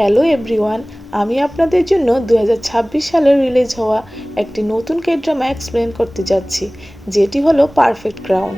Hello everyone, আমি আপনাদের জন্য 2026 সালে রিলিজ হওয়া একটি নতুন কে ড্রামা এক্সপ্লেন করতে যাচ্ছি, যেটি হলো পারফেক্ট ক্রাউন।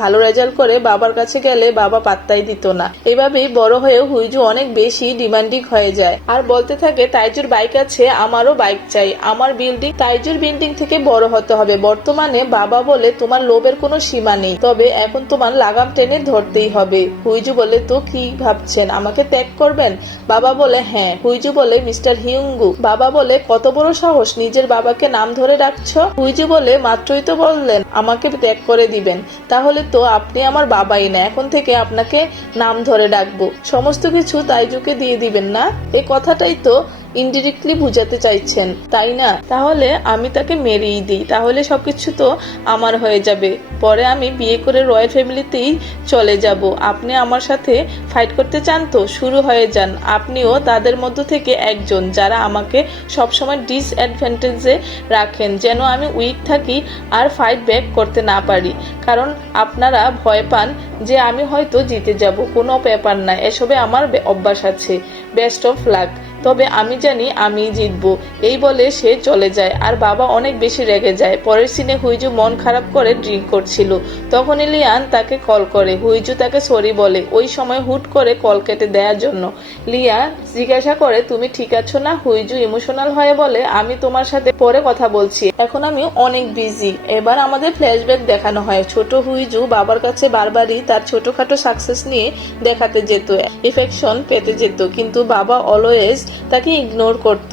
ভালো রেজাল্ট করে বাবার কাছে গেলে বাবা পাত্তাই দিত না। এভাবেই বড় হয়ে হুইজু অনেক বেশি ডিমান্ডিং হয়ে যায় আর বলতে থাকে তাইজুর বাইক আছে, আমারও বাইক চাই, আমার বিল্ডিং তাইজুর বিল্ডিং থেকে বড় হতে হবে। বর্তমানে বাবা বলে তোমার লোভের কোনো সীমা নেই, তবে এখন তোমার লাগাম টেনে ধরতেই হবে। হুইজু বলে তো কি ভাবছেন, আমাকে ত্যাগ করবেন? বাবা বলে হ্যাঁ। হুইজু বলে মিস্টার হিউঙ্গু। বাবা বলে কত বড় সাহস, নিজের বাবাকে নাম ধরে ডাকছো? হুইজু বলে মাত্রই তো বললেন আমাকে ত্যাগ করে দিবেন, তাহলে তো আপনি আমার বাবাই না, এখন থেকে আপনাকে নাম ধরে ডাকবো। সমস্ত কিছু তাইজুকে দিয়ে দিবেন না, এই কথাটাই তো ইনডিরেক্টলি বুঝাতে চাইছেন, তাই না? তাহলে আমি তাকে মেরেই দিই, তাহলে সবকিছু তো আমার হয়ে যাবে। পরে আমি বিয়ে করে রয়্যাল ফ্যামিলিতেই চলে যাব। আপনি আমার সাথে ফাইট করতে চান তো শুরু হয়ে যান। আপনিও তাদের মধ্য থেকে একজন যারা আমাকে সবসময় ডিসঅ্যাডভান্টেজে রাখেন, যেন আমি উইক থাকি আর ফাইট ব্যাক করতে না পারি, কারণ আপনারা ভয় পান যে আমি হয়তো জিতে যাব। কোনো ব্যাপার না, এসবে আমার অভ্যাস আছে। বেস্ট অফ লাক, তবে আমি জানি আমি জিতবো। এই বলে সে চলে যায় আর বাবা অনেক বেশি রেগে যায়। পরের সিনে হুইজু মন খারাপ করে ড্রিঙ্ক করছিল, তখন লিয়ান তাকে কল করে। হুইজু তাকে সরি বলে, ওই সময় হুট করে কল কেটে দেওয়ার জন্য। লিয়ান জিজ্ঞাসা করে তুমি ঠিক আছো না? হুইজু ইমোশনাল হয়ে বলে আমি তোমার সাথে পরে কথা বলছি, এখন আমি অনেক বিজি। এবার আমাদের ফ্ল্যাশব্যাক দেখানো হয়। ছোট হুইজু বাবার কাছে বারবারই তার ছোটখাটো সাকসেস নিয়ে দেখাতে যেত, এফেকশন পেতে যেত, কিন্তু বাবা অলওয়েজ তাকে ইগনোর করত।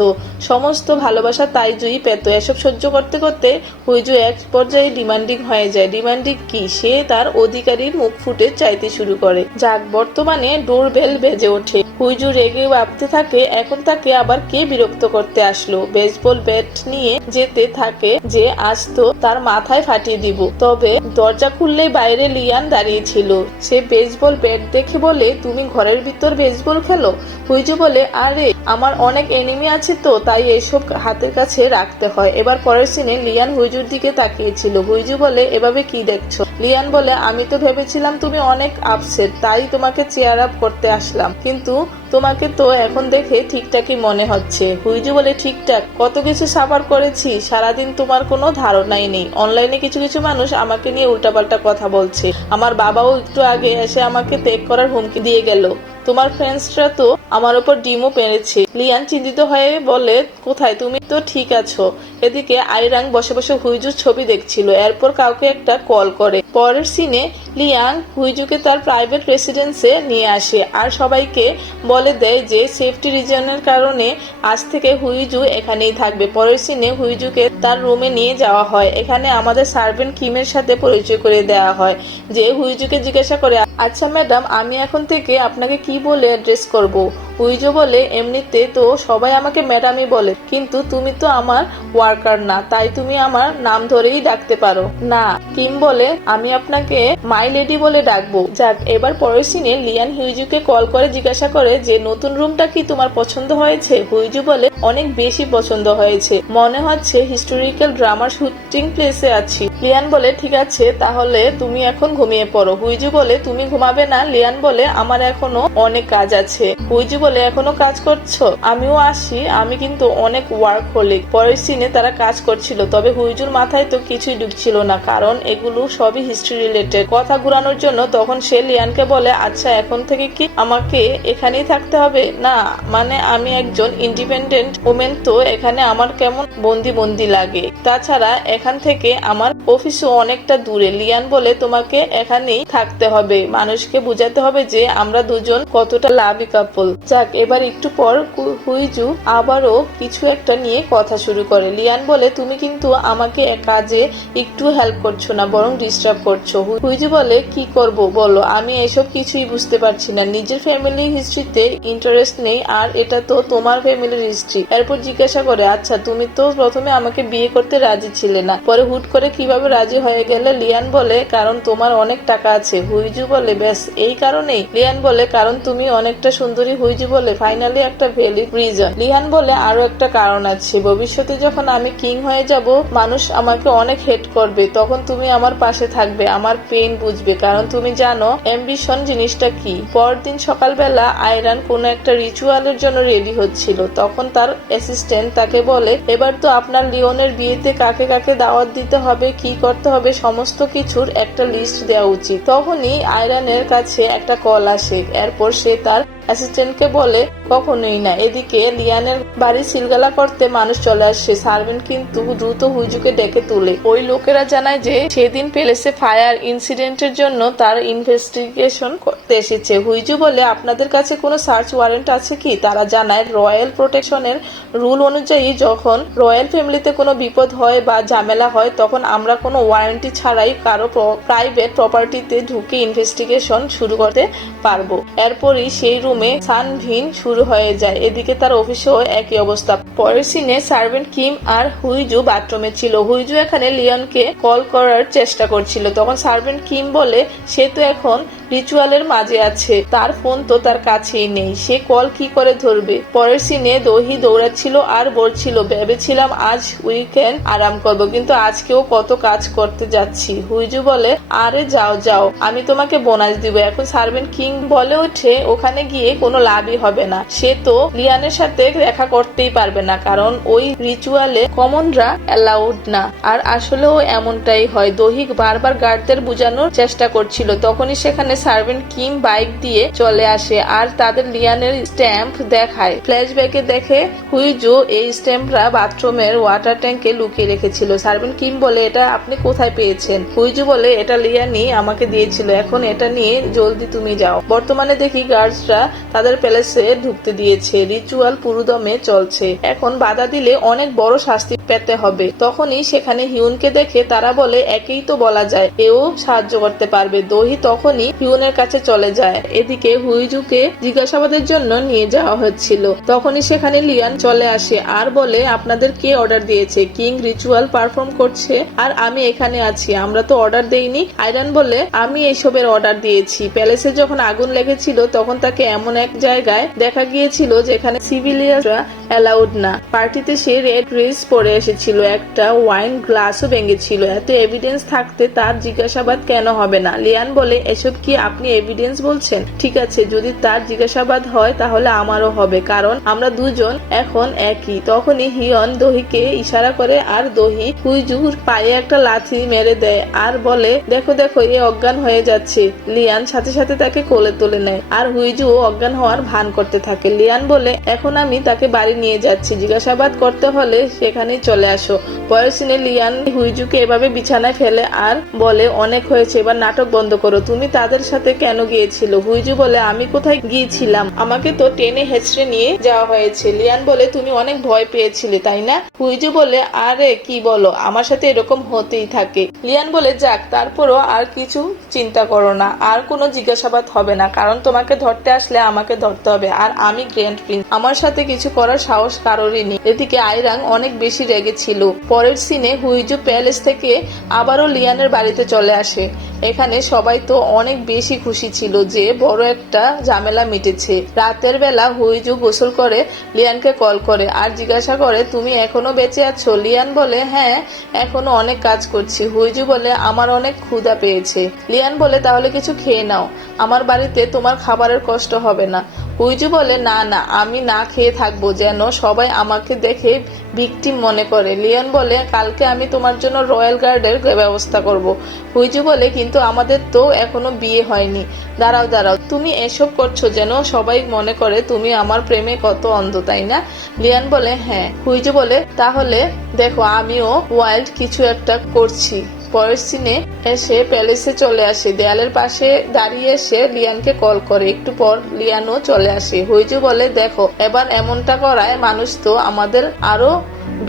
সমস্ত ভালোবাসা তাইজুই পেত। এসব সহ্য করতে করতে হুইজু এক পর্যায়ে ডিমান্ডিং হয়ে যায়। ডিমান্ডিং কি, সে তার অধিকারীর মুখ ফুটে চাইতে শুরু করে। যাক, বর্তমানে ডোরবেল বেজে ওঠে। হুইজু রেগে ভাবতে থাকে এখন তাকে আবার কে বিরক্ত করতে আসলো। বেসবল ব্যাট নিয়ে যেতে থাকে যে আজ তো তার মাথায় ফাটিয়ে দিব। তবে দরজা খুললেই বাইরে লিয়ান দাঁড়িয়ে ছিল। সে বেসবল ব্যাট দেখে বলে তুমি ঘরের ভিতর বেসবল খেলো? হুইজু বলে আরে আমার অনেক এনিমি আছে তো, তাই এসব হাতের কাছে রাখতে হয়। এবার পরের সিনে লিয়ান হুইজুর দিকে তাকিয়েছিল। হুইজু বলে এভাবে কি দেখছো? লিয়ান বলে আমি তো ভেবেছিলাম তুমি অনেক আপসেট, তাই তোমাকে চেয়ার আপ করতে আসলাম, কিন্তু তোমাকে তো এখন দেখে ঠিকঠাকই মনে হচ্ছে। হুইজু বলে ঠিকঠাক? কত কিছু সাফার করেছি সারাদিন, তোমার কোনো ধারণাই নেই। অনলাইনে কিছু কিছু মানুষ আমাকে নিয়ে উল্টাপাল্টা কথা বলছে। আমার বাবাও একটু আগে এসে আমাকে ত্যাগ করার হুমকি দিয়ে গেল। তোমার ফ্রেন্ডসরা তো আমার উপর ডিমও পেরেছে। লিয়ান চিন্তিত হয়ে বলে কোথায়, তুমি তো ঠিক আছো? এদিকে আইরাং বসে বসে হুইজুর ছবি দেখছিল। এরপর কাউকে একটা কল করে। পরের সিনে লিয়াং হুইজুকে তার প্রাইভেট রেসিডেন্সে নিয়ে আসে আর সবাইকে বলে দেয় যে সেফটি রিজনের কারণে আজ থেকে হুইজু এখানেই থাকবে। পরের সিনে হুইজুকে তার রুমে নিয়ে যাওয়া হয়। এখানে আমাদের সার্ভেন্ট কিমের সাথে পরিচয় করে দেওয়া হয়, যে হুইজুকে জিজ্ঞাসা করে আচ্ছা ম্যাডাম, আমি এখন থেকে আপনাকে কি বলে অ্যাড্রেস করব? হুইজু বলে এমনিতে তো সবাই আমাকে ম্যাডামই বলে, কিন্তু তুমি তো আমার ওয়ার্কার না, তাই তুমি আমার নাম ধরেই ডাকতে পারো। না, কিম বলে আমি আপনাকে মাই লেডি বলে ডাকবো। যাক, এবার পরের সিনে লিয়ান হুইজুকে কল করে জিজ্ঞাসা করে যে নতুন রুমটা কি তোমার পছন্দ হয়েছে? হুইজু বলে অনেক বেশি পছন্দ হয়েছে, মনে হচ্ছে হিস্টোরিক্যাল ড্রামার শুটিং প্লেসে আছি। লিয়ান বলে ঠিক আছে, তাহলে তুমি এখন ঘুমিয়ে পড়ো। হুইজু বলে তুমি ঘুমাবে না? লিয়ান বলে আমার এখনো অনেক কাজ আছে। হুইজু বলে এখনো কাজ করছো? আমিও আসি, আমি কিন্তু অনেক ওয়ার্ক হলিক। পরের সিনে তারা কাজ করছিল, তবে হুইজুর মাথায় তো কিছুই ঢুকছিল না, কারণ এগুলো সবই হিস্ট্রি রিলেটেড। কথা ঘুরানোর জন্য তখন সে লিয়ানকে বলে আচ্ছা এখন থেকে কি আমাকে এখানেই থাকতে হবে? না মানে আমি একজন ইন্ডিপেন্ডেন্ট ওমেন, তো এখানে আমার কেমন বন্দি বন্দি লাগে। তাছাড়া এখান থেকে আমার অফিসও অনেকটা দূরে। লিয়ান বলে তোমাকে এখানেই থাকতে হবে, মানুষকে বুঝাতে হবে যে আমরা দুজন কতটা লাভি কাপল। যাক, এবার একটু পর হুইজু আবারও কিছু একটা নিয়ে কথা শুরু করে। লিয়ান বলে তুমি কিন্তু আমাকে কাজে একটু হেল্প করছো না, বরং ডিস্টার্ব করছো। হুইজু বলে কি করব বলো, আমি এসব কিছুই বুঝতে পারছি না। নিজের ফ্যামিলির হিস্ট্রিতে ইন্টারেস্ট নেই, আর এটা তো তোমার ফ্যামিলির হিস্ট্রি। এরপর জিজ্ঞাসা করে আচ্ছা তুমি তো প্রথমে আমাকে বিয়ে করতে রাজি ছিলে না, পরে হুট করে কিভাবে রাজি হয়ে গেলে? লিয়ান বলে কারণ তোমার অনেক টাকা আছে। হুইজু বলে ব্যাস এই কারণেই? লিয়ান বলে কারণ তুমি অনেকটা সুন্দরী। হুইজু হুইজু বলে ফাইনালি একটা ভ্যালিড রিজন। লিয়ান বলে আরো একটা কারণ আছে, ভবিষ্যতে যখন আমি কিং হয়ে যাব মানুষ আমাকে অনেক হেট করবে, তখন তুমি আমার পাশে থাকবে, আমার পেইন বুঝবে, কারণ তুমি জানো অ্যাম্বিশন জিনিসটা কি। পরদিন সকালবেলা আয়রান কোনো একটা রিচুয়ালের জন্য রেডি হচ্ছিল, তখন তার অ্যাসিস্ট্যান্ট তাকে বলে এবার তো আপনার লিওনের বিয়েতে কাকে কাকে দাওয়াত দিতে হবে, কি করতে হবে, সমস্ত কিছুর একটা লিস্ট দেওয়া উচিত। তখনই আয়রানের কাছে একটা কল আসে। এরপর সে তার অ্যাসিস্ট্যান্টকে বলে কখনোই না। এদিকে লিয়ানের বাড়ি সিলগালা করতে মানুষ চলে আসে। সার্ভেন্ট কিন্তু দ্রুত হুইজুকে ডেকে তুলে। ওই লোকেরা জানায় যে সেদিন প্যালেসে ফায়ার ইনসিডেন্টের জন্য তার ইনভেস্টিগেশন করতে এসেছে। হুইজু বলে আপনাদের কাছে কোনো সার্চ ওয়ারেন্ট আছে কি? তারা জানায় রয়্যাল প্রোটেকশনের রুল অনুযায়ী যখন রয়্যাল ফ্যামিলিতে কোনো বিপদ হয় বা ঝামেলা হয় তখন আমরা কোনো ওয়ারেন্টি ছাড়াই কারো প্রাইভেট প্রপার্টিতে ঢুকে ইনভেস্টিগেশন শুরু করতে পারবো। এরপরই সেই রুমে সানভিন শুরু হয়ে যায়। এদিকে তার অফিসেও একই অবস্থা। পরের সিনে সার্ভেন্ট কিম আর হুইজু বাথরুমে ছিল। হুইজু এখানে লিওনকে কল করার চেষ্টা করছিল, তখন সার্ভেন্ট কিম বলে সে তো এখন রিচুয়ালের মাঝে আছে, তার ফোন তো তার কাছেই নেই, সে কল কি করে ধরবে। পরের সিনে দহি দৌড়াচ্ছিল আর বলছিল ভেবেছিলাম আজ উইকেন্ড আরাম করব, কিন্তু আজকেও কত কাজ করতে যাচ্ছি। হুইজু বলে আরে যাও যাও, আমি তোমাকে বোনাস দিব। এখন সার্ভেন্ট কিং বলে ওঠে ওখানে গিয়ে কোনো লাভই হবে না, সে তো লিয়ানের সাথে দেখা করতেই পারবে না, কারণ ওই রিচুয়ালে কমনরা অ্যালাউড না। আর আসলেও এমনটাই হয়। দহিক বারবার গার্ডদের বোঝানোর চেষ্টা করছিল, তখনই সেখানে সার্ভেন্ট কিম বাইক দিয়ে চলে আসে আর তাদের লিয়ানের স্ট্যাম্প দেখায়। ফ্ল্যাশব্যাকে দেখে হুইজু এই স্ট্যাম্পরা বাথরুমের ওয়াটার ট্যাঙ্কে লুকিয়ে রেখেছিল। সার্ভেন্ট কিম বলে এটা আপনি কোথায় পেয়েছেন? হুইজু বলে এটা লিয়ানি আমাকে দিয়েছিল, এখন এটা নিয়ে জলদি তুমি যাও। বর্তমানে দেখি গার্ডসরা তাদের প্যালেসে ঢুকতে দিয়েছে, রিচুয়াল পুরোদমে চলছে, এখন বাধা দিলে অনেক বড় শাস্তি পেতে হবে। তখনই সেখানে হিউনকে দেখে তারা বলে একেই তো বলা যায়, এও সাহায্য করতে পারবে। দহি তখনই হিউনের কাছে চলে যায়। এদিকে হুইজুকে জিজ্ঞাসাবাদের জন্য নিয়ে যাওয়া হচ্ছিল, তখনই সেখানে লিয়ান চলে আসে আর বলে আপনাদের কে অর্ডার দিয়েছে? কিং রিচুয়াল পারফর্ম করছে আর আমি এখানে আছি, আমরা তো অর্ডার দেইনি। আয়রান বলে আমি এসবের অর্ডার দিয়েছি। প্যালেসে যখন আগুন লেগেছিল তখন তাকে এমন এক জায়গায় দেখা গিয়েছিল যেখানে সিভিলিয়ানরা অ্যালাউড না। পার্টিতে সে রেড ড্রেস পরে এসেছিল, একটা ওয়াইন গ্লাসও ভেঙেছিল। এত এভিডেন্স থাকতে তার জিজ্ঞাসাবাদ কেন হবে না? লিয়ান বলে এসব কি আপনি এভিডেন্স বলছেন? ঠিক আছে, যদি তার জিজ্ঞাসাবাদ হয় তাহলে আমারও হবে, কারণ আমরা দুজন এখন একই। তখনই হিয়ন দহিকে ইশারা করে আর দহি হুইজুর পায়ে একটা লাথি মেরে দেয় আর বলে দেখো দেখো এ অজ্ঞান হয়ে যাচ্ছে। লিয়ান সাথে সাথে তাকে কোলে তুলে নেয় আর হুইজু অজ্ঞান হওয়ার ভান করতে থাকে। লিয়ান বলে এখন আমি তাকে বাড়ি নিয়ে যাচ্ছি, জিজ্ঞাসাবাদ করতে হলে সেখানেই চলে আসো। পরের সিনে লিয়ান হুইজুকে এভাবে বিছানায় ফেলে আর বলে অনেক হয়েছে, এবার নাটক বন্ধ করো, তুমি তাদের সাথে কেন গিয়েছিল? হুইজু বলে আমি কোথায় গিয়েছিলাম, আমাকে তো টেনে হেঁচড়ে নিয়ে যাওয়া হয়েছে। লিয়ান বলে তুমি অনেক ভয় পেয়েছিলে তাই না? হুইজু বলে আরে কি বলো, আমার সাথে এরকম হতেই থাকে। লিয়ান বলে যাক, তারপরও আর কিছু চিন্তা করো না, আর কোনো জিজ্ঞাসাবাদ হবে না, কারণ তোমাকে ধরতে আসলে আমাকে ধরতে হবে আর আমি গ্র্যান্ড প্রিন্স, আমার সাথে কিছু করার সাহস কারোরই নেই। এদিকে আয়রাং অনেক বেশি রেগে ছিল। পরের সিনে হুইজু প্যালেস থেকে আবারও লিয়ানের বাড়িতে চলে আসে। এখানে সবাই তো অনেক বেশি খুশি ছিল যে বড় একটা ঝামেলা মিটেছে। রাতের বেলা হুইজু গোসল করে লিয়ানকে কল করে আর জিজ্ঞাসা করে তুমি এখনো বেঁচে আছো? লিয়ান বলে হ্যাঁ, এখনো অনেক কাজ করছি। হুইজু বলে আমার অনেক ক্ষুধা পেয়েছে। লিয়ান বলে তাহলে কিছু খেয়ে নাও, আমার বাড়িতে তোমার খাবারের কষ্ট হবে না। হুইজু বলে না না, আমি না খেয়ে থাকবো যেন সবাই আমাকে দেখে ভিকটিম মনে করে। লিয়ান বলে কালকে আমি তোমার জন্য রয়্যাল গার্ডের ব্যবস্থা করব। হুইজু বলে কিন্তু আমাদের তো এখনো বিয়ে হয়নি। দাঁড়াও দাঁড়াও, তুমি এসব করছো যেন সবাই মনে করে তুমি আমার প্রেমে কত অন্ধ, তাই না? লিয়ান বলে হ্যাঁ। হুইজু বলে তাহলে দেখো আমিও ওয়াইল্ড কিছু একটা করছি। পরের সিনে এসে প্যালেসে চলে আসে, দেয়ালের পাশে দাঁড়িয়ে এসে লিয়ানকে কল করে। একটু পর লিয়ানও চলে আসে। হুইজু বলে দেখো এবার এমনটা করায় মানুষ তো আমাদের আরো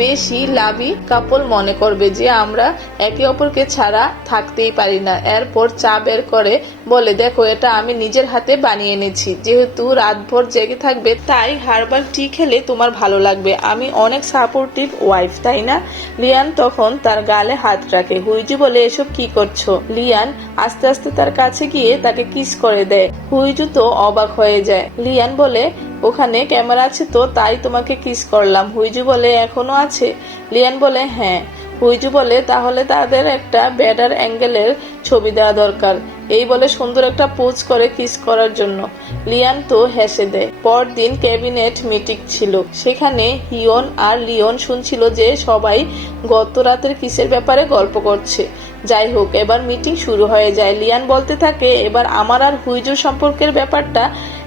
বেশি লাভি কাপল মনে করবে যে আমরা একে অপরকে ছাড়া থাকতেই পারি না। এরপর চা বের করে বলে দেখো এটা আমি নিজের হাতে বানিয়ে এনেছি, যেহেতু রাতভর জেগে থাকবে তাই হার্বাল টি খেলে তোমার ভালো লাগবে, আমি অনেক সাপোর্টিভ ওয়াইফ তাই না? লিয়ান তখন তার গালে হাত রাখে। হুইজু বলে এসব কি করছো? লিয়ান আস্তে আস্তে তার কাছে গিয়ে তাকে কিস করে দেয়। হুইজু তো অবাক হয়ে যায়। লিয়ান বলে ওখানে ক্যামেরা আছে তো তাই তোমাকে কিস করলাম। হুইজু বলে এখনো আছে? লিয়ান বলে হ্যাঁ। হুইজু বলে তাহলে তাদের একটা বেটার অ্যাঙ্গেলের ছবি দেওয়া দরকার। এই বলে সুন্দর একটা পোজ করে কিস করার জন্য। লিয়ান তো হেসে দেয়। পরদিন ক্যাবিনেট মিটিং ছিল। সেখানে হিয়ন আর লিওন শুনছিল যে সবাই গত রাতের কিসের ব্যাপারে গল্প করছে। যাই হোক, এবার মিটিং শুরু হয়ে যায়। লিয়ান বলতে থাকে এবার আমার আর হুইজুর সম্পর্কের ব্যাপারটা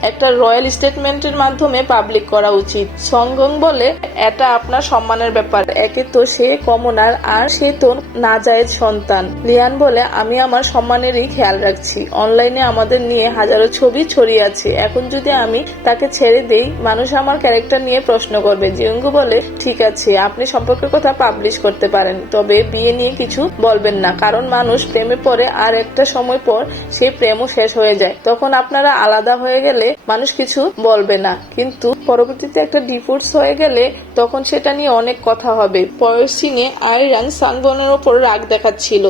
একটা রয়্যাল স্টেটমেন্টের মাধ্যমে পাবলিক করা উচিত। সংগং বলে এটা আপনার সম্মানের ব্যাপার, একে তো সে কমনার আর সে তো নাজায়েজ সন্তান। লিয়ান বলে আমি আমার সম্মানেরই খেয়াল রাখছি। অনলাইনে আমাদের নিয়ে হাজারো ছবি ছড়িয়ে আছে, এখন যদি আমি তাকে ছেড়ে দেই মানুষ আমার ক্যারেক্টার নিয়ে প্রশ্ন করবে। জিয়ুঙ্গু বলে ঠিক আছে, আপনি সম্পর্কের কথা পাবলিশ করতে পারেন, তবে বিয়ে নিয়ে কিছু বলবেন না, কারণ মানুষ প্রেমে পড়ে আর একটা সময় পর সেই প্রেমও শেষ হয়ে যায়। তখন আপনারা আলাদা হয়ে গেলে মানুষ কিছু বলবে না, কিন্তু পরবর্তীতে একটা ডিভোর্স হয়ে গেলে তখন সেটা নিয়ে অনেক কথা হবে। পরের সিনে আইরাং সাংবনের ওপর রাগ দেখাচ্ছিল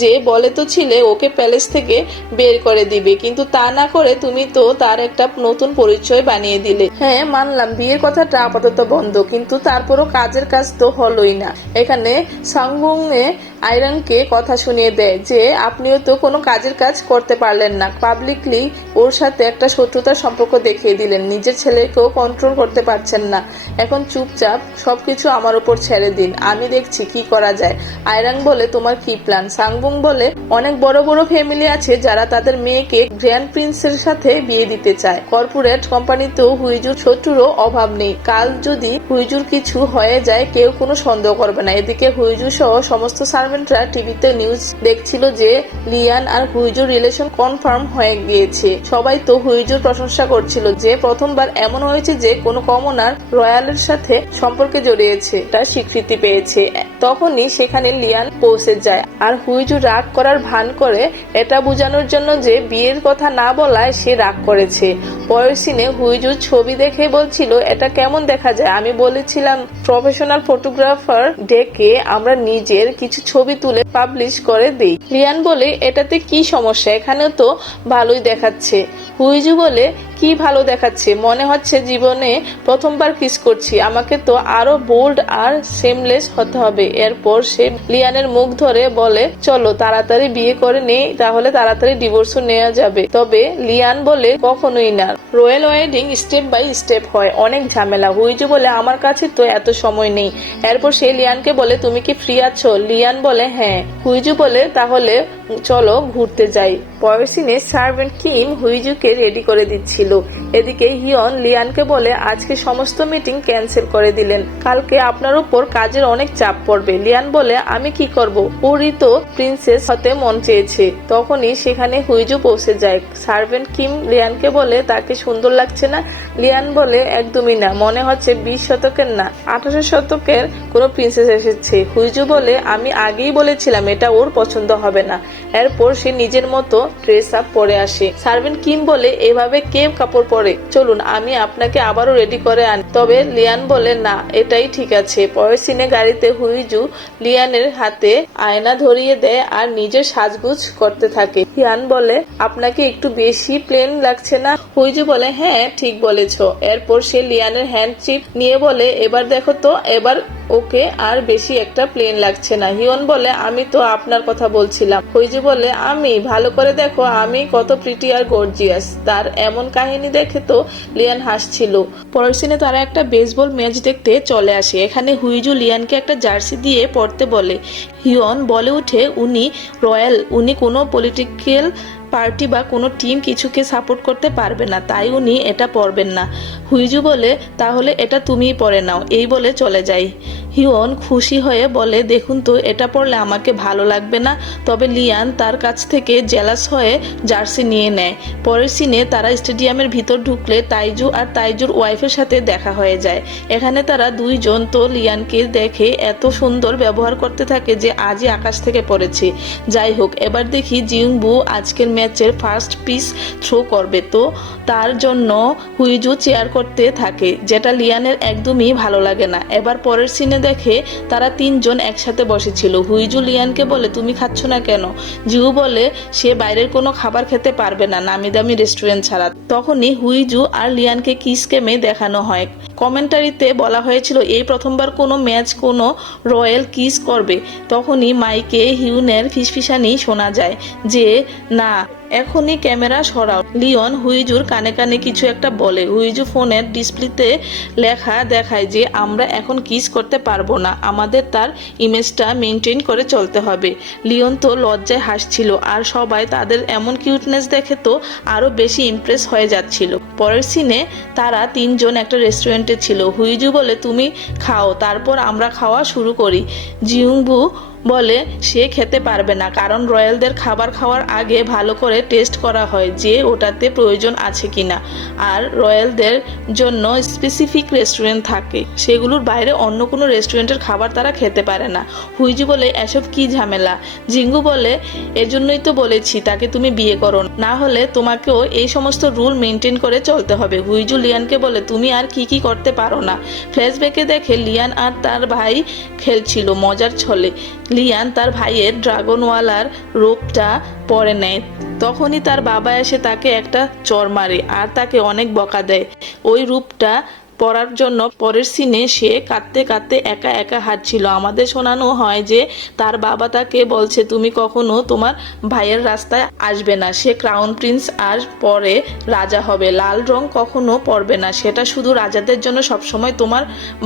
যে বলে তো ছিলে ওকে প্যালেস থেকে বের করে দিবে, কিন্তু তা না করে তুমি তো তার একটা নতুন পরিচয় বানিয়ে দিলে। হ্যাঁ মানলাম বিয়ের কথাটা আপাতত বন্ধ, কিন্তু তারপরও কাজের কাজ তো হলোই না। এখানে সাংবং আইরানকে কথা শুনিয়ে দেয় যে আপনিও তো কোনো কাজের কাজ করতে পারলেন না, পাবলিকলি ওর সাথে একটা শত্রুতার সম্পর্ক দেখিয়ে দিলেন, নিজের ছেলেকেও কন্ট্রোল করতে পারছেন না। এখন চুপচাপ সবকিছু আমার উপর ছেড়ে দিন, আমি দেখছি কি করা যায়। আইরাং বলে তোমার কি প্ল্যান? সাংবং বলে অনেক বড় বড় ফ্যামিলি আছে যারা তাদের মেয়েকে গ্র্যান্ড প্রিন্সের সাথে বিয়ে দিতে চায়। কর্পোরেট কোম্পানিতেও হুইজুর শত্রুরও অভাব নেই, কাল যদি হুইজুর কিছু হয়ে যায় কেউ কোনো সন্দেহ করবে না। এদিকে হুইজু সহ সমস্ত সার্ভেন্টরা টিভিতে নিউজ দেখছিল যে লিয়ান আর হুইজুর রিলেশন কনফার্ম হয়ে গিয়েছে। সবাই তো হুইজুর প্রশংসা করছিল যে প্রথমবার এমন হয়েছে যে কোনো কমনার রয়্যালের সাথে সম্পর্কে জড়িয়েছে, তার স্বীকৃতি পেয়েছে। তখনই সেখানে লিয়ান পৌঁছে যায় আর হুইজু রাগ করার ভান করে এটা বোঝানোর জন্য যে বিয়ের কথা না বলায় সে রাগ করেছে। পরের সিনে হুইজুর ছবি দেখে বলছিল এটা কেমন দেখা যায়, আমি বলেছিলাম প্রফেশনাল ফটোগ্রাফার ডেকে আমরা নিজের কিছু ছবি তুলে পাবলিশ করে দেই। লিয়ান বলে এটাতে কি সমস্যা, এখানে তো ভালোই দেখাচ্ছে। হুইজু বলে কি ভালো দেখাচ্ছে, মনে হচ্ছে জীবনে প্রথমবার কিস করছি, আমাকে তো আরো বোল্ড আর সেমলেস হতে হবে। এরপর সে লিয়ানের মুখ ধরে বলে চলো তাড়াতাড়ি বিয়ে করে নেই, তাহলে তাড়াতাড়ি ডিভোর্সও নেওয়া যাবে। তবে লিয়ান বলে কখনোই না, royal wedding step by step হয়, অনেক ঝামেলা। হুইজু বলে আমার কাছে তো এত সময় নেই। এরপর সে লিয়ানকে বলে তুমি কি ফ্রি আছো? লিয়ান বলে হ্যাঁ। হুইজু বলে তাহলে চলো ঘুরতে যাই। পরের সিনে সার্ভেন্ট কিম হুইজুকে রেডি করে দিচ্ছিল। এদিকে হিয়ন লিয়ানকে বলে আজকে সমস্ত মিটিং ক্যান্সেল করে দিলেন, কালকে আপনার উপর কাজের অনেক চাপ পড়বে। লিয়ান বলে আমি কি করব, ওরই তো প্রিন্সেস হতে মন চেয়েছে। তখনই সেখানে হুইজু পৌঁছে যায়। সার্ভেন্ট কিম লিয়ানকে বলে তাকে সুন্দর লাগছে না? লিয়ান বলে একদমই না, মনে হচ্ছে 20 শতকের না 18 শতকের কোনো প্রিন্সেস এসেছে। হুইজু বলে আমি আগেই বলেছিলাম এটা ওর পছন্দ হবে না। এরপর সে নিজের মতো ড্রেস আপ পরে আসে। সার্ভেন্ট কিম বলে এভাবে কে কাপড় পরে, চলুন আমি আপনাকে আবারও রেডি করে আনি। তবে লিয়ান বলে না এটাই ঠিক আছে। পরের সিনে গাড়িতে হুইজু লিয়ানের হাতে আয়না ধরিয়ে দেয় আর নিজের সাজগুজ করতে থাকে। লিয়ান বলে আপনাকে একটু বেশি প্লেন লাগছে না? হুইজু বলে হ্যাঁ ঠিক বলেছ। এরপর সে লিয়ানের হ্যান্ড চিপ নিয়ে বলে এবার দেখো তো, এবার ওকে আর বেশি একটা প্লেন লাগছে না। হিয়ন বলে আমি তো আপনার কথা বলছিলাম। হুইজু বলে আমি ভালো করে দেখো আমি কত প্রিটি আর গর্জিয়াস। তার এমন কাহিনী দেখে তো লিয়ান হাসছিল। পরের সিনে তারা একটা বেসবল ম্যাচ দেখতে চলে আসে। এখানে হুইজু লিয়ানকে একটা জার্সি দিয়ে পড়তে বলে। হিয়ন বলে উঠে উনি রয়্যাল, উনি কোনো পলিটিক্যাল পার্টি বা কোনো টিম কিছুকে সাপোর্ট করতে পারবে না, তাই উনি এটা পরবেন না। হুইজু বলে তাহলে এটা তুমিই পরে নাও, এই বলে চলে যায়। হিয়ন খুশি হয়ে বলে দেখুন তো এটা পরলে আমাকে ভালো লাগবে না। তবে লিয়ান তার কাছ থেকে জেলাস হয়ে জার্সি নিয়ে নেয়। পরের সিনে তারা স্টেডিয়ামের ভিতর ঢুকলে তাইজু আর তাইজুর ওয়াইফের সাথে দেখা হয়ে যায়। এখানে তারা দুইজন তো লিয়ানকে দেখে এত সুন্দর ব্যবহার করতে থাকে যে আজই আকাশ থেকে পড়েছে। যাই হোক, এবার দেখি জিউংবু আজকের ম্যাচের ফার্স্ট পিস থ্রো করবে, তো তার জন্য হুইজু চেয়ার করতে থাকে, যেটা লিয়ানের একদমই ভালো লাগে না। এবার পরের সিনে দেখে তারা তিনজন একসাথে বসেছিল। হুইজু লিয়ানকে বলে, তুমি খাচ্ছ না কেন? জিউ বলে সে বাইরের কোনো খাবার খেতে পারবে না নামি দামি রেস্টুরেন্ট ছাড়া। তখনই হুইজু আর লিয়ানকে কিস গেমে দেখানো হয়। কমেন্টারিতে বলা হয়েছিল এই প্রথমবার কোনো ম্যাচ কোনো রয়্যাল কিস করবে। তখনই মাইকে হিউনের ফিসফিসানি শোনা যায় যে না, এখনই ক্যামেরা সরাও। লিওন হুইজুর কানে কানে কিছু একটা বলে। হুইজু ফোনের ডিসপ্লেতে লেখা দেখায় যে আমরা এখন কিস করতে পারবো না, আমাদের তার ইমেজটা মেনটেন করে চলতে হবে। লিওন তো লজ্জায় হাসছিল, আর সবাই তাদের এমন কিউটনেস দেখে তো আরও বেশি ইমপ্রেস হয়ে যাচ্ছিল। পরের সিনে তারা তিনজন একটা রেস্টুরেন্টে ছিল। হুইজু বলে তুমি খাও, তারপর আমরা খাওয়া শুরু করি। জিউংবু বলে সে খেতে পারবে না, কারণ রয়্যালদের খাবার খাওয়ার আগে ভালো করে টেস্ট করা হয় যে ওটাতে প্রয়োজন আছে কিনা, আর রয়্যালদের জন্য স্পেসিফিক রেস্টুরেন্ট থাকে, সেগুলোর বাইরে অন্য কোনো রেস্টুরেন্টের খাবার তারা খেতে পারে না। হুইজু বলে এসব কি ঝামেলা? জিঙ্গু বলে এর জন্যই তো বলেছি তাকে তুমি বিয়ে করো, না হলে তোমাকেও এই সমস্ত রুল মেনটেন করে চলতে হবে। হুইজু লিয়ানকে বলে তুমি আর কি করতে পারো না। ফ্ল্যাশব্যাকে দেখে লিয়ান আর তার ভাই খেলছিল মজার ছলে। লিয়ান তার ভাইয়ের ড্রাগনওয়ালার রূপটা পরে নেয়। তখনই তার বাবা এসে তাকে একটা চর মারে আর তাকে অনেক বকা দেয় ওই রূপটা পড়ার জন্য। পরের সিনে সে কাঁদতে কাঁদতে একা একা হাঁটছিল। আমাদের শোনানো হয় যে তার বাবা তাকে বলছে তুমি কখনো তোমার ভাইয়ের রাস্তায় আসবে না, সে ক্রাউন প্রিন্স আর পরে রাজা হবে, লাল রং কখনো পরবে না, সেটা শুধু রাজাদের জন্য, সবসময় তোমার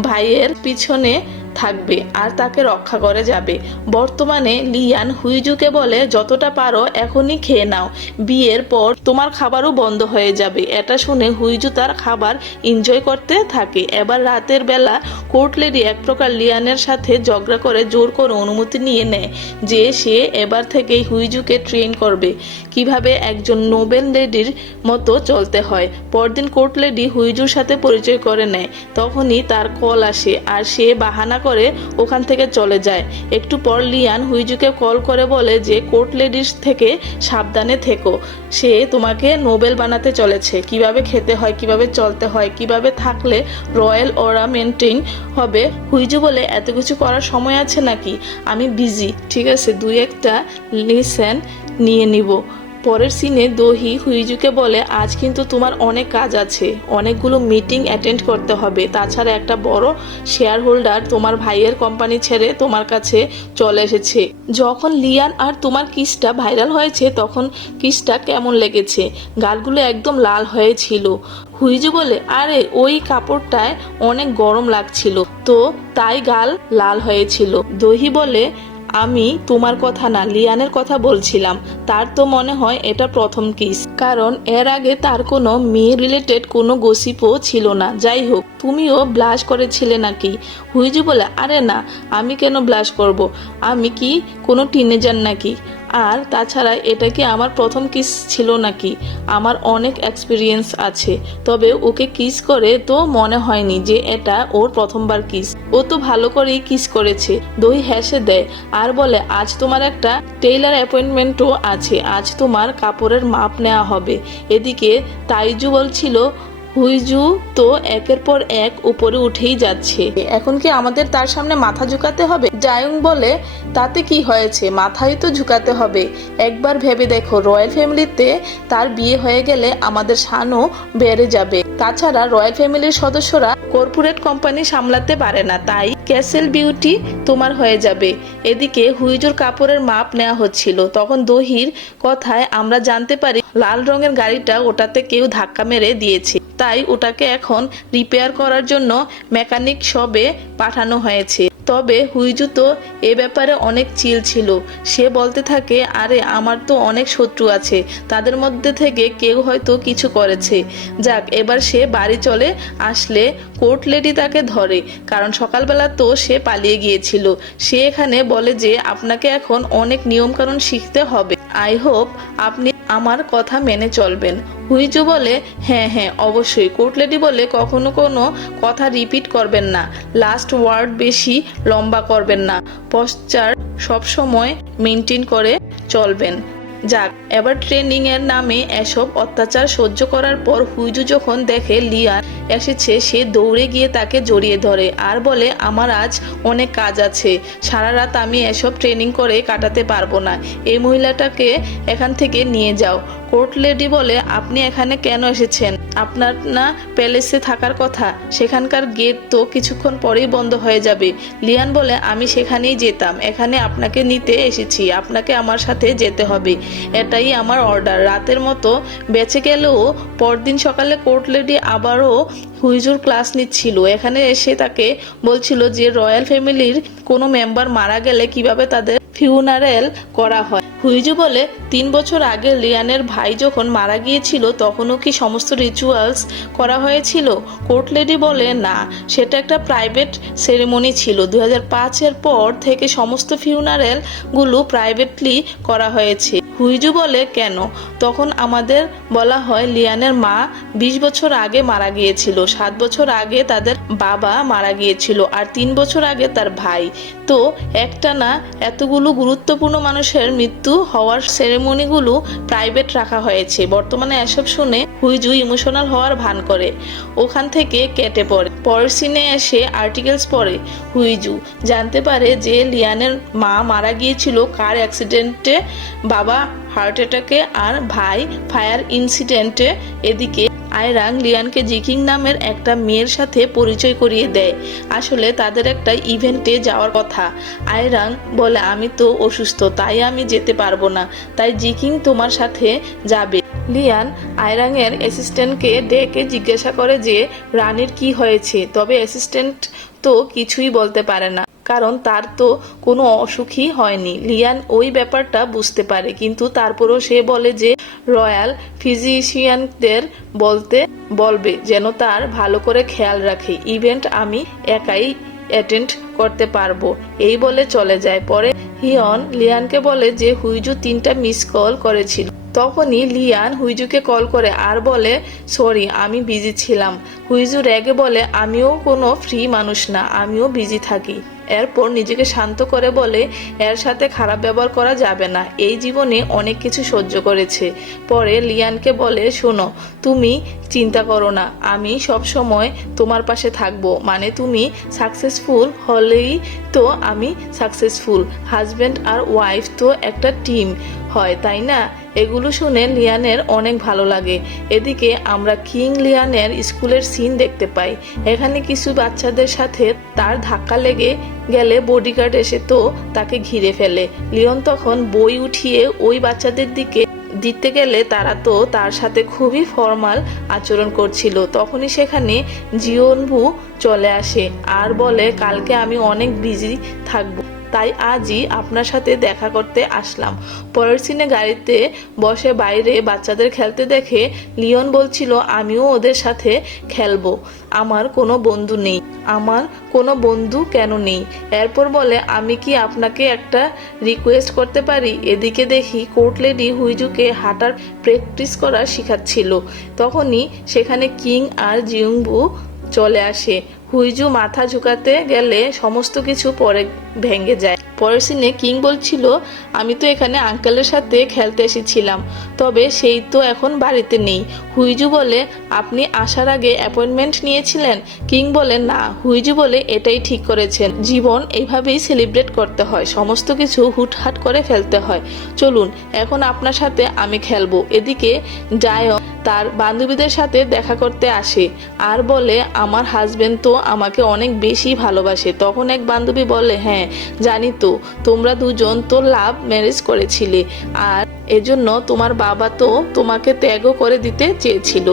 ভাইয়ের পিছনে থাকবে আর তাকে রক্ষা করে যাবে। বর্তমানে লিয়ান হুইজুকে বলে যতটা পারো এখনই খেয়ে নাও, বিয়ের পর তোমার খাবারও বন্ধ হয়ে যাবে। এটা শুনে হুইজু তার খাবার এনজয় করতে থাকে। এবার রাতের বেলা কোর্ট লেডি এক প্রকার লিয়ানের সাথে ঝগড়া করে জোর করে অনুমতি নিয়ে নেয় যে সে এবার থেকেই হুইজুকে ট্রেন করবে কিভাবে একজন নোবেল লেডির মতো চলতে হয়। পরদিন কোর্ট লেডি হুইজুর সাথে পরিচয় করে নেয়। তখনই তার কল আসে আর সে বাহানা করে ওখান থেকে চলে যায়। একটু পর লিয়ান হুইজুকে কল করে বলে যে কোর্ট লেডির থেকে সাবধানে থেকো, সে তোমাকে নোবেল বানাতে চলেছে, কিভাবে খেতে হয়, কিভাবে চলতে হয়, কিভাবে থাকলে রয়্যাল ওরা মেনটেন হবে। হুইজু বলে এত কিছু করার সময় আছে নাকি, আমি বিজি। ঠিক আছে, দুই একটা লিসেন নিয়ে নিব। পরের সিনে দোহি হুইজুকে বলে আজ কিন্তু তোমার অনেক কাজ আছে, অনেকগুলো মিটিং অ্যাটেন্ড করতে হবে, তাছাড়া একটা বড় শেয়ার হোল্ডার তোমার ভাইয়ের কোম্পানি ছেড়ে তোমার কাছে চলে এসেছে। যখন লিয়ান আর তোমার কিসটা ভাইরাল হয়েছে তখন কিসটা কেমন লেগেছে? গালগুলো একদম লাল হয়েছিল। হুইজু বলে আরে ওই কাপড়টায় অনেক গরম লাগছিল তো তাই গাল লাল হয়েছিল। দোহি বলে আমি তোমার কথা না, লিয়ানের কথা বলছিলাম, তার তো মনে হয় এটা প্রথম কিস, কারণ এর আগে তার কোনো মেয়ে রিলেটেড কোনো গসিপও ছিল না। যাই হোক, তুমিও ব্লাশ করেছিলে নাকি? হুইজু বলে আরে না, আমি কেন ব্লাশ করব, আমি কি কোনো টিনেজার নাকি? আর তাছাড়া এটা কি আমার প্রথম কিস ছিল নাকি? আমার অনেক এক্সপিরিয়েন্স আছে, তবে ওকে কিস করে তো মনে হয়নি যে এটা ওর প্রথমবার কিস, ও তো ভালো করেই কিস করেছে। দই হেসে দেয় আর বলে আজ তোমার একটা টেইলার অ্যাপয়েন্টমেন্টও আছে, আজ তোমার কাপড়ের মাপ নেওয়া হবে। এদিকে তাইজু বলছিল হুইজু তো একের পর এক উপরে উঠেই যাচ্ছে, এখন কি আমাদের তার সামনে মাথা ঝুঁকাতে হবে? জায়ুং বলে তাতে কি হয়েছে, মাথায় তো ঝুঁকাতে হবে। একবার ভেবে দেখো, রয়্যাল ফ্যামিলিতে তার বিয়ে হয়ে গেলে আমাদের শানও বেড়ে যাবে। তাছাড়া রয়্যাল ফ্যামিলির সদস্যরা কর্পোরেট কোম্পানি সামলাতে পারে না, তাই ক্যাসেল বিউটি তোমার হয়ে যাবে। এদিকে হুইজুর কাপড়ের মাপ নেওয়া হচ্ছিল, তখন দহির কথায় আমরা জানতে পারি লাল রঙের গাড়িটা ওটাতে কেউ ধাক্কা মেরে দিয়েছে, তাই ওটাকে এখন রিপেয়ার করার জন্য মেকানিক শপে পাঠানো হয়েছে। তবে হুইজু তো এ ব্যাপারে অনেক চিল ছিল, সে বলতে থাকে আরে আমার তো অনেক শত্রু আছে, তাদের মধ্যে থেকে কেউ হয়তো কিছু করেছে। যাক, এবার সে বাড়ি চলে আসলে কোর্ট লেডি তাকে ধরে, কারণ সকালবেলা তো সে পালিয়ে গিয়েছিল। সে এখানে বলে যে আপনাকে এখন অনেক নিয়মকানুন শিখতে হবে, আই হোপ আপনি আমার কথা মেনে চলবেন। হুইজু বলে হ্যাঁ হ্যাঁ অবশ্যই। কোর্ট লেডি বলে কখনো কোনো কথা রিপিট করবেন না, লাস্ট ওয়ার্ড বেশি লম্বা করবেন না, পশ্চার সবসময় মেনটেন করে চলবেন। যাক, এবার ট্রেনিং এর নামে এসব অত্যাচার সহ্য করার পর হুইজু যখন দেখে লিয়ান এসেছে, সে দৌড়ে গিয়ে তাকে জড়িয়ে ধরে আর বলে, আমার আজ অনেক কাজ আছে, সারা রাত আমি এসব ট্রেনিং করে কাটাতে পারবো না, এই মহিলাটাকে এখান থেকে নিয়ে যাও। কোর্ট লেডি বলে, আপনি এখানে কেন এসেছেন? আপনার না প্যালেসে থাকার কথা, সেখানকার গেট তো কিছুক্ষণ পরেই বন্ধ হয়ে যাবে। লিয়ান বলে, আমি সেখানেই যেতাম, এখানে আপনাকে নিতে এসেছি, আপনাকে আমার সাথে যেতে হবে, এটাই আমার অর্ডার। রাতের মতো বেঁচে গেলেও পরদিন সকালে কোর্ট লেডি আবারও হুইজুর ক্লাস নিচ্ছিল। এখানে এসে তাকে বলছিল যে রয়্যাল ফ্যামিলির কোনো মেম্বার মারা গেলে কিভাবে তাদের ফিউনারেল করা হয়। হুইজু বলে, 3 বছর আগে লিয়ানের ভাই যখন মারা গিয়েছিল তখনও কি সমস্ত রিচুয়ালস করা হয়েছিল? কোর্ট লেডি বলে, না, সেটা একটা প্রাইভেট সেরেমনি ছিল। 2005-এর পর থেকে সমস্ত ফিউনারেল গুলো প্রাইভেটলি করা হয়েছে। হুইজু বলে, কেন? তখন আমাদের বলা হয় লিয়ানের মা 20 বছর আগে মারা গিয়েছিল, 7 বছর আগে তাদের বাবা মারা গিয়েছিল, আর 3 বছর আগে তার ভাই। তো একটা না এতগুলো গুরুত্বপূর্ণ মানুষের মৃত্যু হওয়ার সেরেমনিগুলো প্রাইভেট রাখা হয়েছে। বর্তমানে এসব শুনে হুইজু ইমোশনাল হওয়ার ভান করে ওখান থেকে কেটে পড়ে। পরের সিনে এসে আর্টিকেলস পড়ে হুইজু জানতে পারে যে লিয়ানের মা মারা গিয়েছিল কার অ্যাক্সিডেন্টে, বাবা হার্ট অ্যাটাকে, আর ভাই ফায়ার ইনসিডেন্টে। এদিকে আয়রাং লিয়ানকে জিকিং নামের একটা মেয়ের সাথে পরিচয় করিয়ে দেয়। আসলে তাদের একটা ইভেন্টে যাওয়ার কথা। আয়রাং বলে, আমি তো অসুস্থ, তাই আমি যেতে পারবো না, তাই জিকিং তোমার সাথে যাবে। লিয়ান আয়রাংয়ের অ্যাসিস্ট্যান্টকে ডেকে জিজ্ঞাসা করে যে রানীর কি হয়েছে, তবে অ্যাসিস্ট্যান্ট তো কিছুই বলতে পারে না, কারণ তার তো কোনো অসুখই হয়নি। লিয়ান ওই ব্যাপারটা বুঝতে পারে, কিন্তু তারপরও সে বলে যে রয়্যাল ফিজিশিয়ানদের বলবে যেন তার ভালো করে খেয়াল রাখে, ইভেন্ট আমি একাই অ্যাটেন্ড করতে পারবো, এই বলে চলে যায়। পরে হিয়ন লিয়ানকে বলে যে হুইজু 3টা মিস কল করেছিল। তখনই লিয়ান হুইজুকে কল করে আর বলে, সরি, আমি বিজি ছিলাম। হুইজু রেগে বলে, আমিও কোনো ফ্রি মানুষ না, আমিও বিজি থাকি। এরপর নিজেকে শান্ত করে বলে, এর সাথে খারাপ ব্যবহার করা যাবে না, এই জীবনে অনেক কিছু সহ্য করেছে। পরে লিয়ানকে বলে, শোনো, তুমি চিন্তা করো না, আমি সব সময় তোমার পাশে থাকবো, মানে তুমি সাকসেসফুল হলেই তো আমি সাকসেসফুল। হাজব্যান্ড আর ওয়াইফ তো একটা টিম হয়, তাই না? এগুলো শুনে লিয়ানের অনেক ভালো লাগে। এদিকে আমরা কিং লিয়ানের স্কুলের সিন দেখতে পাই। এখানে কিছু বাচ্চাদের সাথে তার ধাক্কা লেগে গেলে বডিগার্ড এসে তো তাকে ঘিরে ফেলে। লিওন তখন বই উঠিয়ে ওই বাচ্চাদের দিকে দিতে গেলে তারা তো তার সাথে খুবই ফর্মাল আচরণ করছিল। তখনই সেখানে জিওনভু চলে আসে আর বলে, কালকে আমি অনেক বিজি থাকবো, তাই আজই আপনার সাথে দেখা করতে আসলাম। পরের সিনে গাড়িতে বসে বাইরে বাচ্চাদের খেলতে দেখে লিওন বলছিল, আমিও ওদের সাথে খেলবো, আমার কোনো বন্ধু নেই। আমার কোনো বন্ধু কেন নেই? এরপর বলে, আমি কি আপনাকে একটা রিকোয়েস্ট করতে পারি? এদিকে দেখি কোর্ট লেডি হুইজুকে হাঁটার প্র্যাকটিস করা শেখাচ্ছিল। তখনই সেখানে কিং আর জিউংবু চলে আসে। হুইজু মাথা ঝুঁকাতে গেলে সমস্ত কিছু পরে ভেঙে যায়। পরের সিনে কিং বলছিল, আমি তো এখানে আঙ্কেলের সাথে খেলতে এসেছিলাম, তবে সেই তো এখন বাড়িতে নেই। হুইজু বলে, আপনি আসার আগে অ্যাপয়েন্টমেন্ট নিয়েছিলেন? কিং বলে, না। হুইজু বলে, এটাই ঠিক করেছেন, জীবন এইভাবেই সেলিব্রেট করতে হয়, সমস্ত কিছু হুটহাট করে ফেলতে হয়। চলুন, এখন আপনার সাথে আমি খেলবো। এদিকে জায়ং তার বান্ধবীদের সাথে দেখা করতে আসে আর বলে, আমার হাজবেন্ড তো আমাকে অনেক বেশি ভালোবাসে। তখন এক বান্ধবী বলে, হ্যাঁ জানি তো, তোমরা দুজন তো লাভ ম্যারেজ করেছিলে, আর এজন্য তোমার বাবা তো তোমাকে ত্যাগও করে দিতে চেয়েছিল।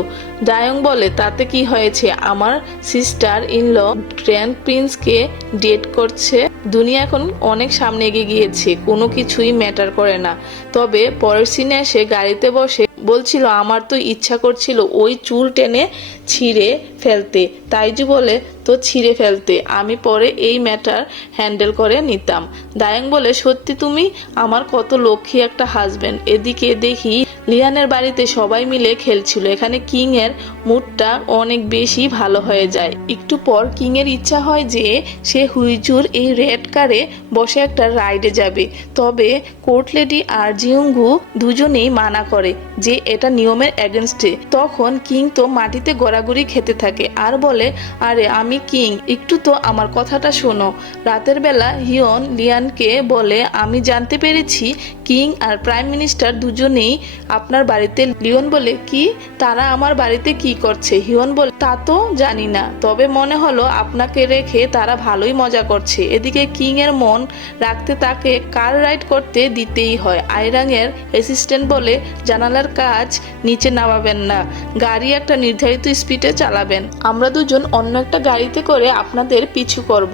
জায়ং বলে, তাতে কি হয়েছে, আমার সিস্টার ইন ল গ্র্যান্ড প্রিন্সকে ডেট করছে, দুনিয়া এখন অনেক সামনে এগিয়ে গিয়েছে, কোনো কিছুই ম্যাটার করে না। তবে পরের সিনে এসে গাড়িতে বসে বলছিল, আমার তো ইচ্ছা করছিল ওই চুল টেনে ছিঁড়ে ফেলতে, তাইজু বলে তো ছিঁড়ে ফেলতে, আমি পরে এই ম্যাটার হ্যান্ডেল করে নিতাম। দায়াং বলে সত্যি তুমি আমার কত লক্ষ্মী একটা হাজবেন্ড। এদিকে দেখি লিয়ানের বাড়িতে সবাই মিলে খেলছিল, এখানে কিং এর মুডটা অনেক বেশি ভালো হয়ে যায়। একটু পর কিং এর ইচ্ছা হয় যে সে হুইজুর এই রেড কারে বসে একটা রাইডে যাবে, তবে কোর্ট লেডি আর জিউঙ্গু দুজনেই মানা করে যে এটা নিয়মের এগেনস্টে। তখন কিং তো মাটিতে গড়াগড়ি খেতে থাকে আর বলে আরে আমি কিং, একটু তো আমার কথাটা শোনো। রাতের বেলা হিয়ন লিয়ানকে বলে আমি জানতে পেরেছি কিং আর প্রাইম মিনিস্টার দুজনেই আপনার বাড়িতে। লিওন বলে কি, তারা আমার বাড়িতে কি করছে? হিয়ন বলে তা তো জানি না, তবে মনে হলো আপনাকে রেখে তারা ভালোই মজা করছে। এদিকে কিং এর মন রাখতে তাকে কার রাইড করতে দিতেই হয়। আয়রাং এর অ্যাসিস্ট্যান্ট বলে জানালার কাজ নিচে নামাবেন না, গাড়ি একটা নির্ধারিত স্পিডে চালাবেন, আমরা দুজন অন্য একটা গাড়িতে করে আপনাদের পিছু করব,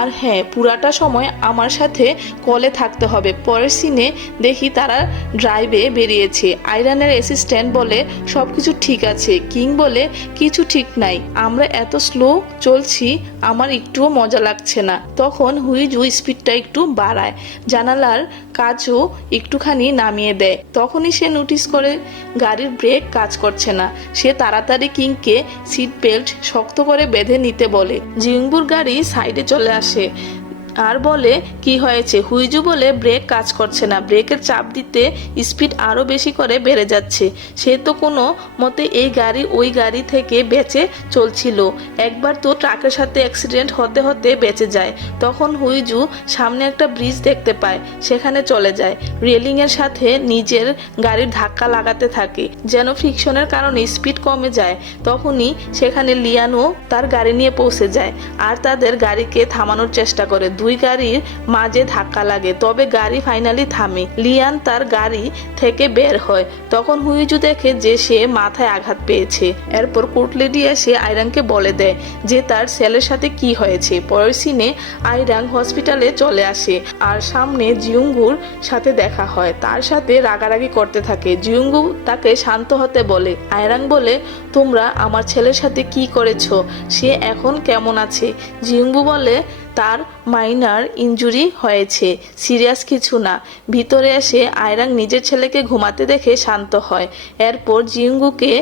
আর হ্যাঁ পুরাটা সময় আমার সাথে কলে থাকতে হবে। পরের সিনে দেখি তারা ড্রাইভে বেরিয়েছে। আয়রানের অ্যাসিস্ট্যান্ট বলে সবকিছু ঠিক আছে। কিং বলে কিছু ঠিক নাই, আমরা এত স্লো চলছি আমার একটুও মজা লাগছে না। তখন হুইজু স্পিডটা একটু বাড়ায়, জানালার কাজও একটুখানি নামিয়ে দেয়। তখনই সে নোটিস করে গাড়ির ব্রেক কাজ করছে না। সে তাড়াতাড়ি কিংকে সিট বেল্ট শক্ত করে বেঁধে নিতে বলে। জিউংবুর গাড়ি সাইডে চলে আসে আর বলে কি হয়েছে? হুইজু বলে ব্রেক কাজ করছে না, ব্রেকের চাপ দিতে স্পিড আরো বেশি করে বেড়ে যাচ্ছে। সে তো কোনো মতে এই গাড়ি ওই গাড়ি থেকে বেঁচে চলছিল, একবার তো ট্রাকের সাথে অ্যাক্সিডেন্ট হতে হতে বেঁচে যায়। তখন হুইজু সামনে একটা ব্রিজ দেখতে পায়, সেখানে চলে যায়, রেলিং এর সাথে নিজের গাড়ির ধাক্কা লাগাতে থাকে যেন ফ্রিকশনের কারণে স্পিড কমে যায়। তখনই সেখানে লিয়ানও তার গাড়ি নিয়ে পৌঁছে যায় আর তাদের গাড়িকে থামানোর চেষ্টা করে। দুই গাড়ির মাঝে ধাক্কা লাগে, তবে গাড়ি ফাইনালি থামে। লিয়ান তার গাড়ি থেকে বের হয়, তখন হুইজু দেখে যে সে মাথায় আঘাত পেয়েছে। এরপর কোর্ট লেডি এসে আয়রাংকে বলে দেয় যে তার ছেলের সাথে কি হয়েছে। পরের সিনে আয়রাং হসপিটালে চলে আসে আর সামনে জিউঙ্গুর সাথে দেখা হয়, তার সাথে রাগারাগি করতে থাকে। জিউঙ্গু তাকে শান্ত হতে বলে। আয়রাং বলে তোমরা আমার ছেলের সাথে কি করেছো, সে এখন কেমন আছে? জিউঙ্গু বলে তার মাইনার ইনজুরি হয়েছে, সিরিয়াস কিছু না। ভিতরে এসে আয়রাং নিজের ছেলেকে ঘুমাতে দেখে শান্ত হয়। এরপর জিউঙ্গুকে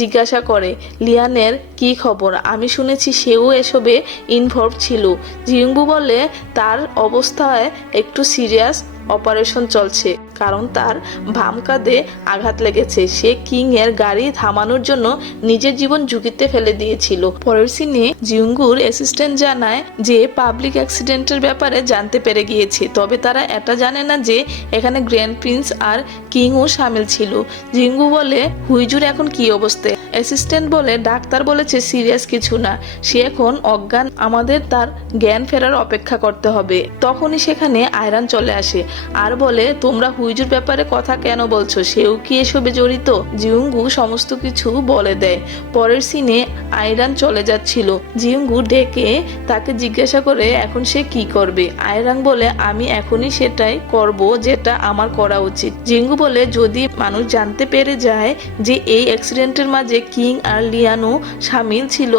জিজ্ঞাসা করে লিয়ানের কি খবর, আমি শুনেছি সেও এসবে ইনভলভ ছিল। জিউঙ্গু বলে তার অবস্থায় একটু সিরিয়াস, অপারেশন চলছে কারণ তার বাম কাঁধে আঘাত লেগেছে। সে কিং এর গাড়ি থামানোর জন্য নিজের জীবন ঝুঁকিতে ফেলে দিয়েছিল। পরের সিনে জিউঙ্গুর অ্যাসিস্ট্যান্ট জানায় যে পাবলিক অ্যাক্সিডেন্টের ব্যাপারে জানতে পেরে গিয়েছে, তবে তারা এটা জানে না যে এখানে গ্র্যান্ড প্রিন্স আর কিংও সামিল ছিল। জিউঙ্গু বলে হুইজুর এখন কি অবস্থায়? অ্যাসিস্ট্যান্ট বলে ডাক্তার বলেছে সিরিয়াস কিছু না, সে এখন অজ্ঞান, আমাদের তার জ্ঞান ফেরার অপেক্ষা করতে হবে। তখনই সেখানে আয়রান চলে আসে আর বলে তোমরা হুইজুর ব্যাপারে কথা কেন বলছো, সেও কি এসবে জড়িত? জিউঙ্গু সমস্ত কিছু বলে দেয়। পরের সিনে আয়রান চলে যাচ্ছিল, জিউঙ্গু ডেকে তাকে জিজ্ঞাসা করে এখন সে কি করবে। আয়রান বলে আমি এখনই সেটাই করব যেটা আমার করা উচিত। জিউঙ্গু বলে যদি মানুষ জানতে পেরে যায় যে এই অ্যাক্সিডেন্টের মাঝে কিং আর লিয়ানো সামিল ছিল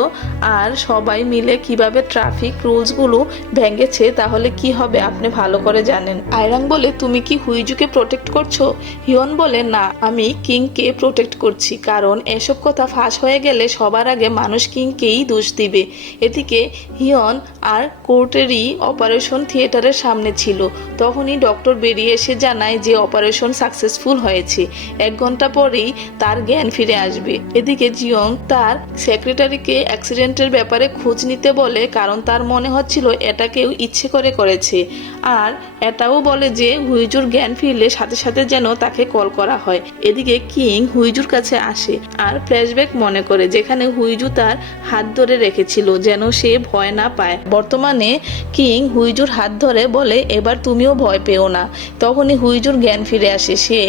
আর সবাই মিলে কিভাবে ট্রাফিক রুলসগুলো ভেঙেছে তাহলে কি হবে আপনি ভালো করে জানেন। আয়রাং বলে তুমি কি হুইজুকে প্রোটেক্ট করছো? হিয়ন বলে না, আমি কিংকে প্রোটেক্ট করছি, কারণ এসব কথা ফাঁস হয়ে গেলে সবার আগে মানুষ কিংকেই দোষ দিবে। এদিকে হিয়ন আর কোর্টেরই অপারেশন থিয়েটারের সামনে ছিল। তখনই ডক্টর বেরিয়ে এসে জানায় যে অপারেশন সাকসেসফুল হয়েছে, 1 ঘন্টা পরেই তার জ্ঞান ফিরে আসবে। এদিকে জিয়ং তার সেক্রেটারিকে অ্যাক্সিডেন্টের ব্যাপারে খোঁজ নিতে বলে, কারণ তার মনে হচ্ছিল এটা কেউ ইচ্ছে করে করেছে, আর এটাও বলে যে হুইজুর জ্ঞান ফিরলে সাথে সাথে যেন তাকে কল করা হয়। এদিকে কিং হুইজুর কাছে আসে আর ফ্ল্যাশব্যাক মনে করে যেখানে হুইজু তার হাত ধরে রেখেছিল যেন সে ভয় না পায়। বর্তমানে কিং হুইজুর হাত ধরে বলে এবার তুমিও ভয় পেও না। তখনই হুইজুর জ্ঞান ফিরে আসে, সে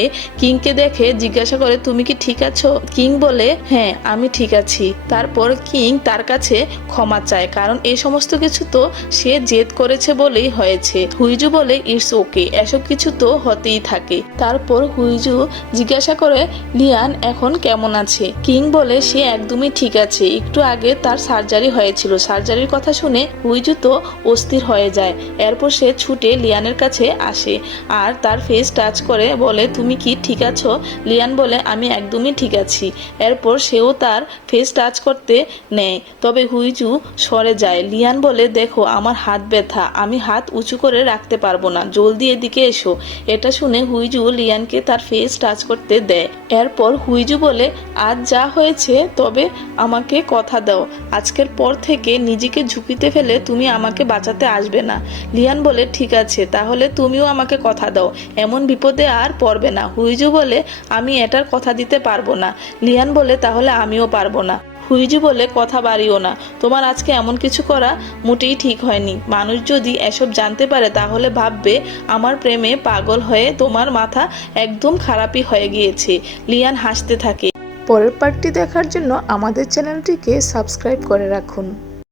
কিংকে দেখে জিজ্ঞাসা করে তুমি কি ঠিক আছো? কিং বলে হ্যাঁ আমি ঠিক আছি। তারপর কিং তার কাছে ক্ষমা চায়, কারণ এই সমস্ত কিছু তো সে জেদ করেছে বলেই হয়েছে। হুইজু বলে ইটস ওকে, এসব কিছু তো হতেই থাকে। তারপর হুইজু জিজ্ঞাসা করে লিয়ান এখন কেমন আছে। কিং বলে সে একদমই ঠিক আছে, একটু আগে তার সার্জারি হয়েছিল। সার্জারির কথা শুনে হুইজু তো অস্থির হয়ে যায়। এরপর সে ছুটে লিয়ানের কাছে আসে আর তার ফেস টাচ করে বলে তুমি কি ঠিক আছো। লিয়ান বলে আমি একদমই ঠিক আছি। এরপর সেও তার ফেস টাচ করতে নেয়, তবে হুইজু সরে যায়। লিয়ান বলে দেখো আমার হাত ব্যথা, আমি হাত উঁচু করে রাখতে পারবো না, জলদি এদিকে এসো। এটা শুনে হুইজু লিয়ানকে তার ফেস টাচ করতে দেয়। এরপর হুইজু বলে আজ যা হয়েছে তবে আমাকে কথা দাও, আজকের পর থেকে নিজেকে ঝুঁকিতে ফেলে তুমি আমাকে বাঁচাতে আসবে না। লিয়ান বলে ঠিক আছে, তাহলে তুমিও আমাকে কথা দাও, এমন বিপদে আর পড়বে না। হুইজু বলে আমি এটার কথা দিতে পারবো না। লিয়ান বলে তাহলে আমিও পারবো না। হুইজু বলে কথা বাড়িও না, তোমার আজকে এমন কিছু করা মোটেই ঠিক হয়নি। মানুষ যদি এসব জানতে পারে তাহলে ভাববে আমার প্রেমে পাগল হয়ে তোমার মাথা একদম খারাপই হয়ে গিয়েছে। লিয়ান হাসতে থাকে। পরের পার্টটি দেখার জন্য আমাদের চ্যানেলটিকে সাবস্ক্রাইব করে রাখুন।